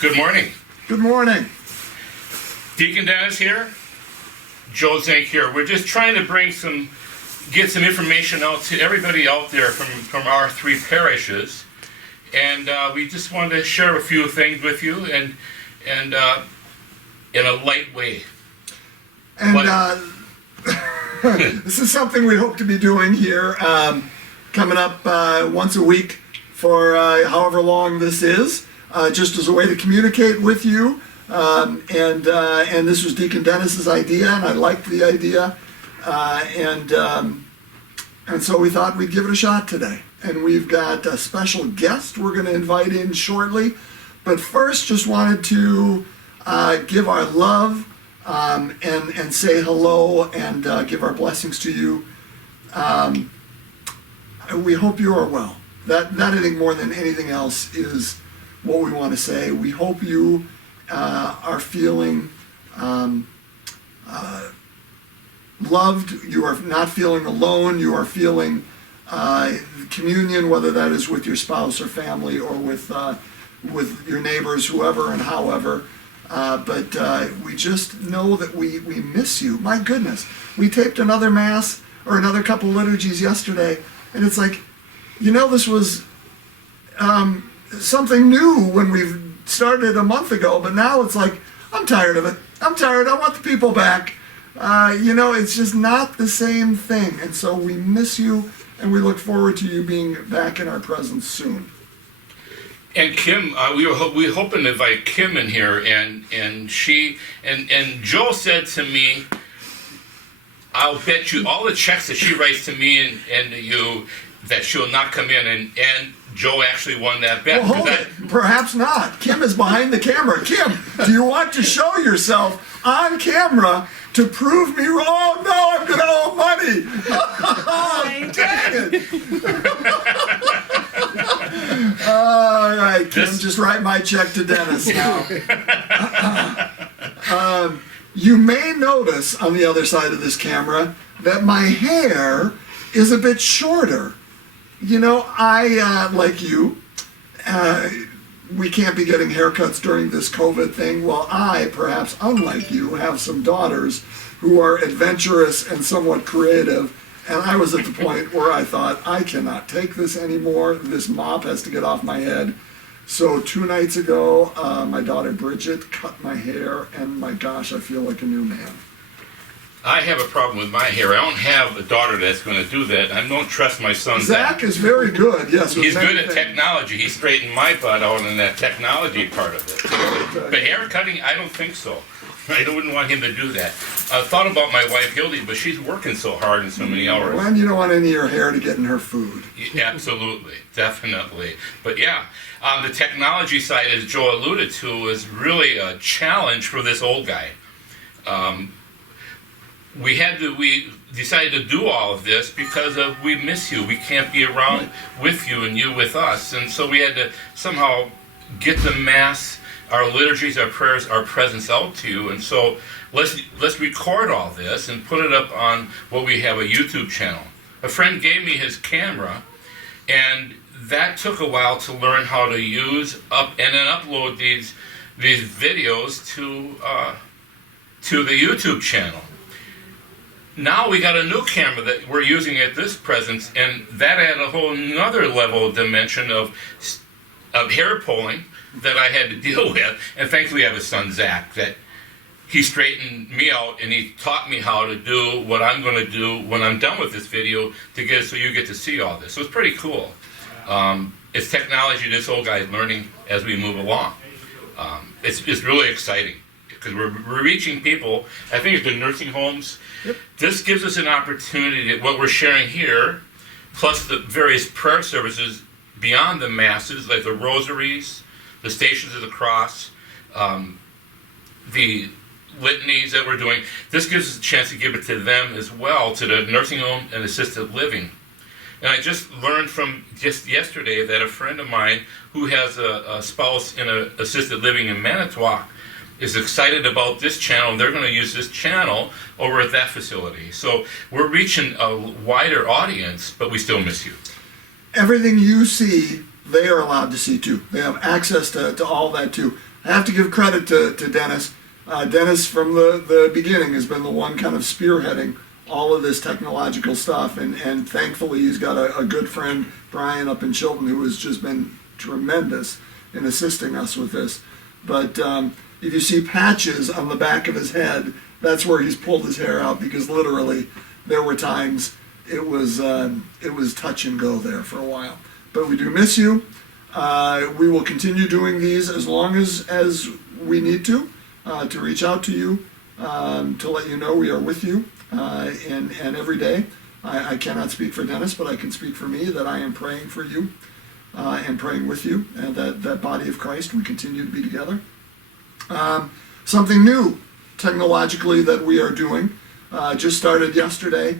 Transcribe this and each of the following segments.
Good morning. Good morning. Dcn Dennis here. Joe Zink here. We're just trying to get some information out to everybody out there from our three parishes, and we just wanted to share a few things with you, and in a light way. And this is something we hope to be doing here, coming up once a week for however long this is, just as a way to communicate with you. And this was Dcn Dennis's idea, and I liked the idea, and so we thought we'd give it a shot today. And we've got a special guest we're going to invite in shortly, but first just wanted to give our love and say hello and give our blessings to you. We hope you are well. That I think more than anything else is what we want to say. We hope you are feeling loved. You are not feeling alone. You are feeling communion, whether that is with your spouse or family or with your neighbors, whoever and however. But we just know that we miss you. My goodness, we taped another Mass or another couple liturgies yesterday, and it's like, this was something new when we started a month ago, but now it's like, I'm tired of it. I'm tired. I want the people back. It's just not the same thing. And so we miss you, and we look forward to you being back in our presence soon. And Kim, we were hoping to invite Kim in here, and she and Joe said to me, I'll bet you all the checks that she writes to me and to you that she'll not come in, and Joe actually won that bet. Well, hold it. Perhaps not. Kim is behind the camera. Kim, do you want to show yourself on camera to prove me wrong? Oh, no, I'm going to owe money. Oh, dang it. All right, Kim, just write my check to Dennis now. You may notice on the other side of this camera that my hair is a bit shorter. I, like you, we can't be getting haircuts during this COVID thing. Well, I, perhaps unlike you, have some daughters who are adventurous and somewhat creative, and I was at the point where I thought, I cannot take this anymore. This mop has to get off my head. So 2 nights ago, my daughter Bridget cut my hair, and my gosh, I feel like a new man. I have a problem with my hair. I don't have a daughter that's going to do that. I don't trust my son. Zach is very good, yes. He's good at technology. He straightened my butt out in that technology part of it. But hair cutting, I don't think so. I wouldn't want him to do that. I thought about my wife Hildy, but she's working so hard and so many hours. And you don't want any of your hair to get in her food. Yeah, absolutely, definitely. But yeah, the technology side, as Joe alluded to, is really a challenge for this old guy. We decided to do all of this because we miss you. We can't be around with you and you with us. And so we had to somehow get the Mass, our liturgies, our prayers, our presence out to you. And so let's record all this and put it up on what we have, a YouTube channel. A friend gave me his camera, and that took a while to learn how to use and then upload these videos to the YouTube channel. Now we got a new camera that we're using at this presence, and that had a whole nother level of dimension of hair pulling that I had to deal with. And thankfully I have a son, Zach, that he straightened me out, and he taught me how to do what I'm going to do when I'm done with this video to get so you get to see all this. So it's pretty cool. It's technology this old guy is learning as we move along. It's really exciting, because we're reaching people. I think it's the nursing homes. Yep. This gives us an opportunity that what we're sharing here, plus the various prayer services beyond the Masses, like the rosaries, the Stations of the Cross, the litanies that we're doing, this gives us a chance to give it to them as well, to the nursing home and assisted living. And I just learned from just yesterday that a friend of mine who has a spouse in an assisted living in Manitowoc is excited about this channel, and they're going to use this channel over at that facility. So we're reaching a wider audience, but we still miss you. Everything you see, they are allowed to see too. They have access to all that too. I have to give credit to Dennis. Dennis, from the beginning, has been the one kind of spearheading all of this technological stuff, and thankfully he's got a good friend, Brian, up in Chilton, who has just been tremendous in assisting us with this. But if you see patches on the back of his head, that's where he's pulled his hair out, because literally there were times it was touch and go there for a while. But we do miss you. We will continue doing these as long as we need to reach out to you, to let you know we are with you, and every day. I cannot speak for Dennis, but I can speak for me, that I am praying for you and praying with you, and that body of Christ, we continue to be together. Something new technologically that we are doing, just started yesterday.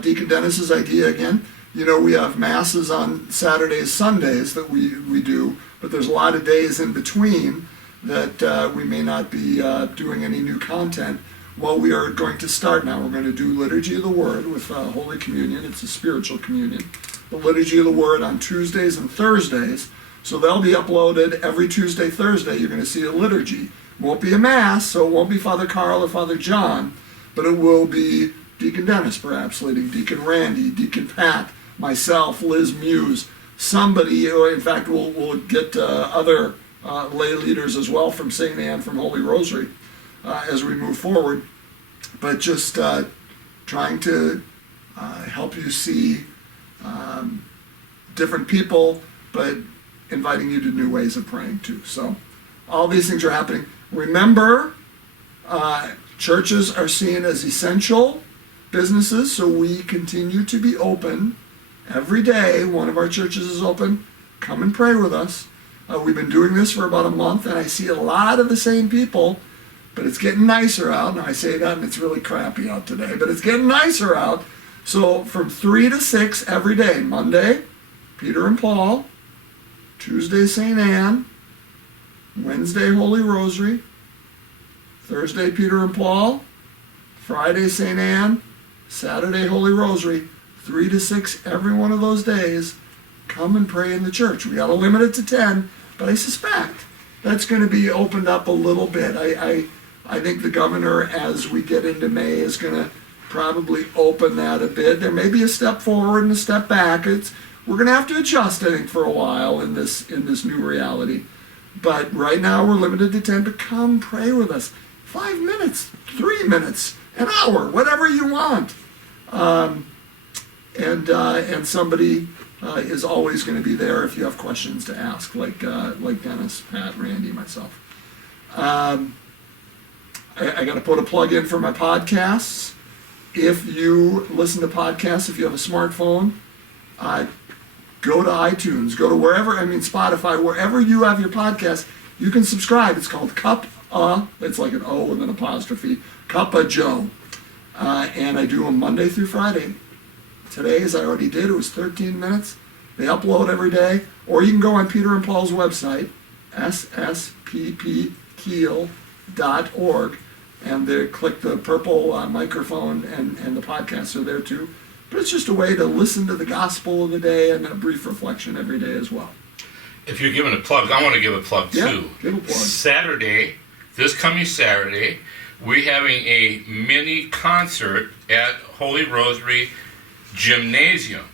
Deacon Dennis's idea again. You know, we have masses on Saturdays, Sundays that we do, but there's a lot of days in between that we may not be doing any new content. Well, we are going to start now. We're going to do Liturgy of the Word with Holy Communion. It's a spiritual communion. The Liturgy of the Word on Tuesdays and Thursdays. So they'll be uploaded every Tuesday, Thursday. You're going to see a liturgy. It won't be a Mass, so it won't be Father Carl or Father John, but it will be Deacon Dennis perhaps leading, Deacon Randy, Deacon Pat, myself, Liz Muse, somebody, or in fact we'll get other lay leaders as well from St. Anne, from Holy Rosary, as we move forward. But just trying to help you see different people, but inviting you to new ways of praying too. So all these things are happening. Remember, churches are seen as essential businesses, so we continue to be open. Every day, one of our churches is open. Come and pray with us. We've been doing this for about a month, and I see a lot of the same people, but it's getting nicer out. Now, I say that, and it's really crappy out today, but it's getting nicer out. So from 3 to 6 every day. Monday, Peter and Paul. Tuesday, St. Anne. Wednesday, Holy Rosary. Thursday, Peter and Paul. Friday, St. Anne. Saturday, Holy Rosary. 3 to 6 every one of those days. Come and pray in the church. We got to limit it to 10, but I suspect that's going to be opened up a little bit. I think the governor, as we get into May, is going to probably open that a bit. There may be a step forward and a step back. We're going to have to adjust, I think, for a while in this new reality. But right now we're limited to 10. But come pray with us. 5 minutes, 3 minutes, an hour, whatever you want. And somebody is always going to be there if you have questions to ask, like Dennis, Pat, Randy, myself. I got to put a plug in for my podcasts. If you listen to podcasts, if you have a smartphone, go to iTunes, go to wherever, Spotify, wherever you have your podcast, you can subscribe. It's called it's like an O and an apostrophe, Cup of Joe. And I do them Monday through Friday. Today, as I already did, it was 13 minutes. They upload every day. Or you can go on Peter and Paul's website, sspkiel.org, and they click the purple microphone, and the podcasts are there too. But it's just a way to listen to the gospel of the day and a brief reflection every day as well. If you're giving a plug, I want to give a plug too. Yeah, give a plug. This coming Saturday, we're having a mini concert at Holy Rosary Gymnasium.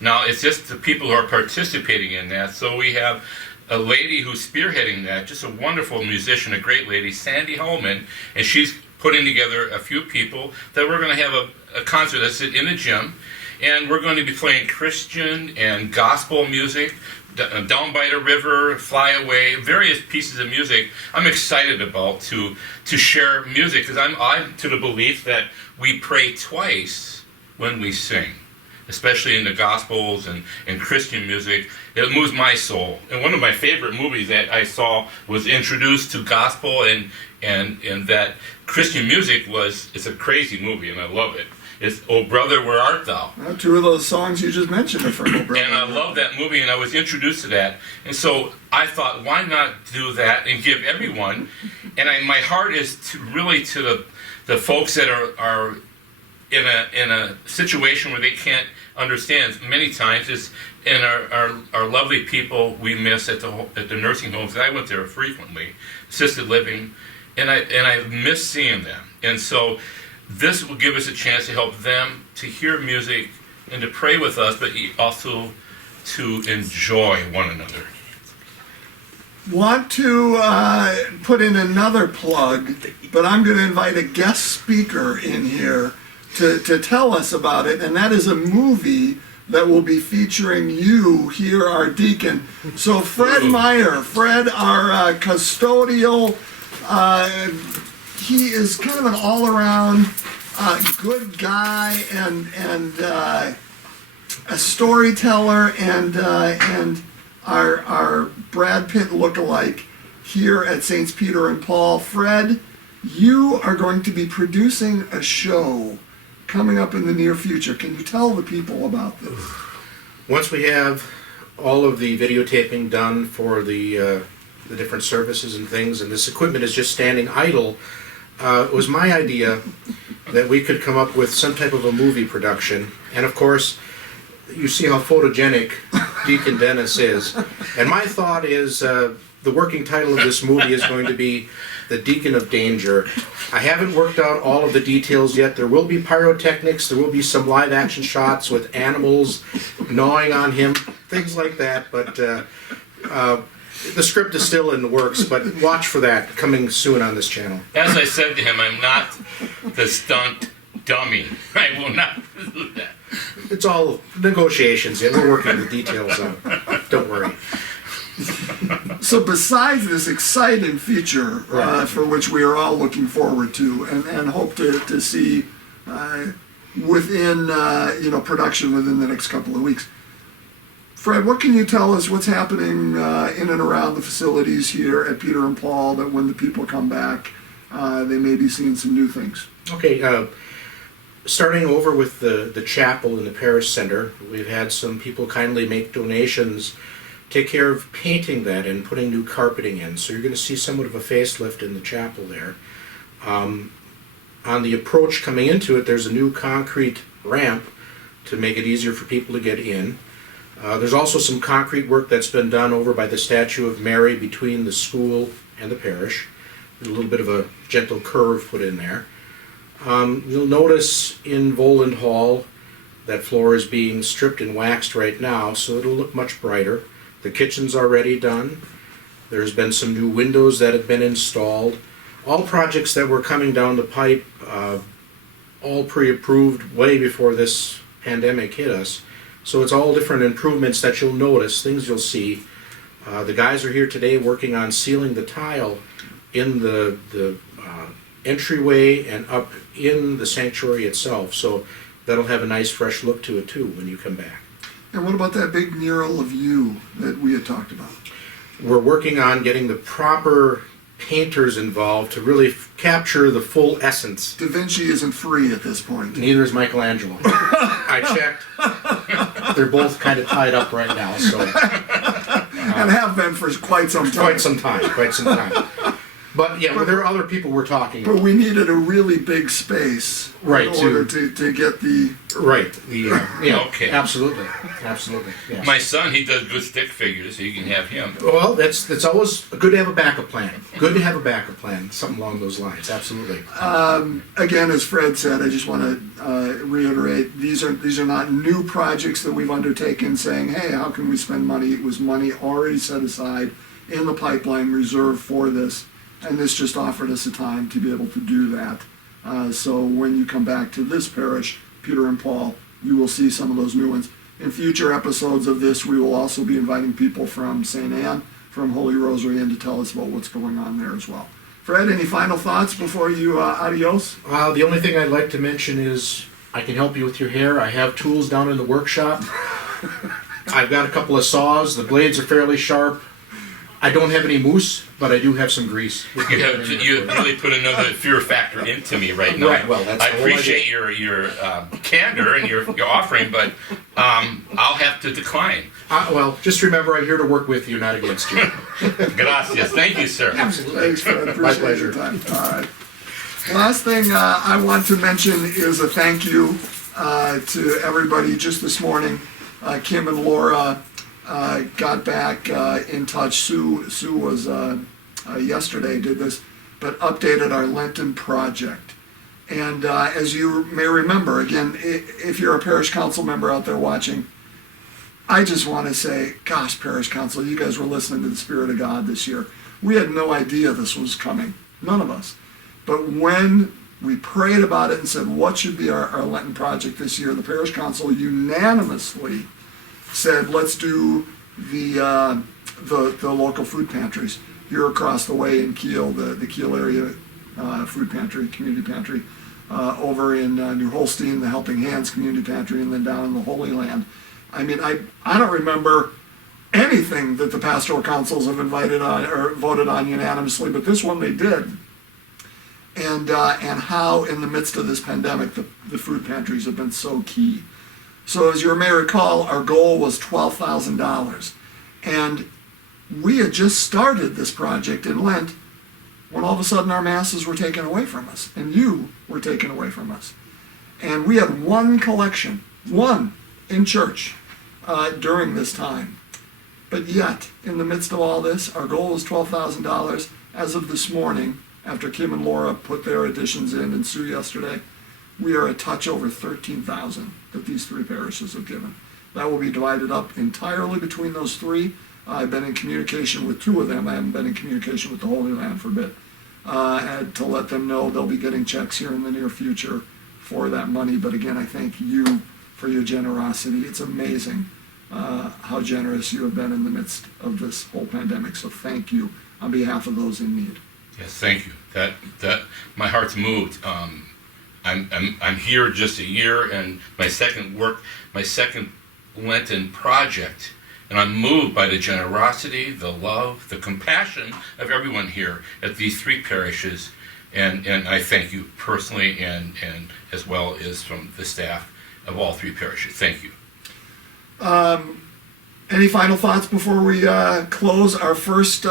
Now, it's just the people who are participating in that. So we have a lady who's spearheading that, just a wonderful musician, a great lady, Sandy Holman, and she's putting together a few people that we're going to have a concert that's in a gym, and we're going to be playing Christian and gospel music, Down by the River, Fly Away, various pieces of music I'm excited about to share music, because I'm to the belief that we pray twice when we sing, especially in the Gospels and Christian music. It moves my soul. And one of my favorite movies that I saw was introduced to gospel and that Christian music it's a crazy movie, and I love it. It's Oh Brother, Where Art Thou? Well, 2 of those songs you just mentioned are from Oh Brother. And I love that movie, and I was introduced to that. And so I thought, why not do that and give everyone? And my heart is to the folks that are in a situation where they can't understands. Many times it's and our lovely people we miss at the nursing homes. I went there frequently, assisted living, and I miss seeing them. And so this will give us a chance to help them to hear music and to pray with us, but also to enjoy one another. Want to put in another plug, but I'm going to invite a guest speaker in here to tell us about it, and that is a movie that will be featuring you here, our deacon. So Fred Meyer, Fred, our custodial, he is kind of an all-around good guy and a storyteller and our Brad Pitt lookalike here at Saints Peter and Paul. Fred, you are going to be producing a show coming up in the near future. Can you tell the people about this? Once we have all of the videotaping done for the different services and things, and this equipment is just standing idle, it was my idea that we could come up with some type of a movie production. And of course, you see how photogenic Dcn Dennis is. And my thought is the working title of this movie is going to be The Deacon of Danger. I haven't worked out all of the details yet. There will be pyrotechnics, there will be some live action shots with animals gnawing on him, things like that. But the script is still in the works, but watch for that coming soon on this channel. As I said to him, I'm not the stunt dummy. I will not do that. It's all negotiations, and we're working the details out. Don't worry. So besides this exciting feature for which we are all looking forward to and hope to see within production within the next couple of weeks, Fred, what can you tell us what's happening in and around the facilities here at Peter and Paul, that when the people come back, they may be seeing some new things? Okay, starting over with the chapel in the Parish Center, we've had some people kindly make donations, take care of painting that and putting new carpeting in. So you're going to see somewhat of a facelift in the chapel there. On the approach coming into it, there's a new concrete ramp to make it easier for people to get in. There's also some concrete work that's been done over by the statue of Mary between the school and the parish. There's a little bit of a gentle curve put in there. You'll notice in Voland Hall that floor is being stripped and waxed right now, so it'll look much brighter. The kitchen's already done. There's been some new windows that have been installed. All projects that were coming down the pipe, all pre-approved way before this pandemic hit us. So it's all different improvements that you'll notice, things you'll see. The guys are here today working on sealing the tile in the entryway and up in the sanctuary itself. So that'll have a nice fresh look to it too when you come back. And what about that big mural of you that we had talked about? We're working on getting the proper painters involved to really capture the full essence. Da Vinci isn't free at this point. Neither is Michelangelo. I checked. They're both kind of tied up right now, so. And have been for quite some time. Quite some time. But yeah, there are other people we're talking about. But we needed a really big space in order to get the... Right. Yeah, okay. Absolutely. Yes. My son, he does good stick figures, so you can have him. Well, that's always good to have a backup plan. Good to have a backup plan, something along those lines. Absolutely. Again, as Fred said, I just want to reiterate, these are not new projects that we've undertaken saying, hey, how can we spend money? It was money already set aside in the pipeline reserved for this. And this just offered us a time to be able to do that. So when you come back to this parish, Peter and Paul, you will see some of those new ones. In future episodes of this, we will also be inviting people from St. Anne, from Holy Rosary, in to tell us about what's going on there as well. Fred, any final thoughts before you adios? The only thing I'd like to mention is I can help you with your hair. I have tools down in the workshop. I've got a couple of saws. The blades are fairly sharp. I don't have any mousse, but I do have some grease. You really put another fear factor into me right now. Right, well, that's I appreciate your candor and your offering, but I'll have to decline. Well, just remember, I'm here to work with you, not against you. Gracias. Thank you, sir. Absolutely. Thanks, Fred. Appreciate My pleasure. your time. All right. Last thing I want to mention is a thank you to everybody just this morning. Kim and Laura got back in touch. Sue was yesterday did this, but updated our Lenten Project. And as you may remember, again, if you're a parish council member out there watching, I just want to say, gosh, parish council, you guys were listening to the Spirit of God this year. We had no idea this was coming, none of us. But when we prayed about it and said, what should be our Lenten Project this year, the parish council unanimously said, let's do the local food pantries here across the way in Kiel, the Kiel area food pantry, community pantry, over in New Holstein, the Helping Hands community pantry, and then down in the Holy Land. I mean, I don't remember anything that the pastoral councils have invited on or voted on unanimously, but this one they did. And how in the midst of this pandemic, the food pantries have been so key. So as you may recall, our goal was $12,000. And we had just started this project in Lent when all of a sudden our masses were taken away from us, and you were taken away from us. And we had one collection, one in church during this time. But yet, in the midst of all this, our goal was $12,000. As of this morning, after Kim and Laura put their additions in and Sue yesterday, we are a touch over 13,000 that these three parishes have given. That will be divided up entirely between those three. I've been in communication with two of them. I haven't been in communication with the Holy Land for a bit. To let them know they'll be getting checks here in the near future for that money. But again, I thank you for your generosity. It's amazing how generous you have been in the midst of this whole pandemic. So thank you on behalf of those in need. Yes, thank you. That my heart's moved. I'm here just a year, and my second Lenten project, and I'm moved by the generosity, the love, the compassion of everyone here at these three parishes, and I thank you personally and as well as from the staff of all three parishes. Thank you. Any final thoughts before we close our first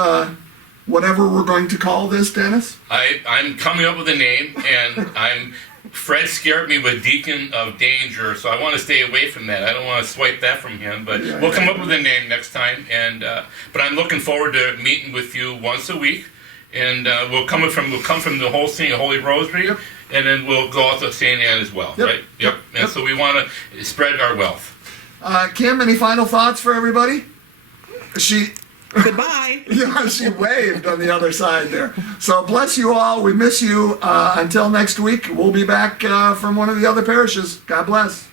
whatever we're going to call this, Dennis? I'm coming up with a name, and Fred scared me with Deacon of Danger, so I want to stay away from that. I don't want to swipe that from him, but we'll come up with a name next time. And but I'm looking forward to meeting with you once a week, and we'll come from the whole thing, Holy Rosary, and then we'll go out to St. Anne as well, right? Yep. And so we want to spread our wealth. Kim, any final thoughts for everybody? Goodbye. Yeah, she waved on the other side there. So bless you all. We miss you. Until next week, we'll be back from one of the other parishes. God bless.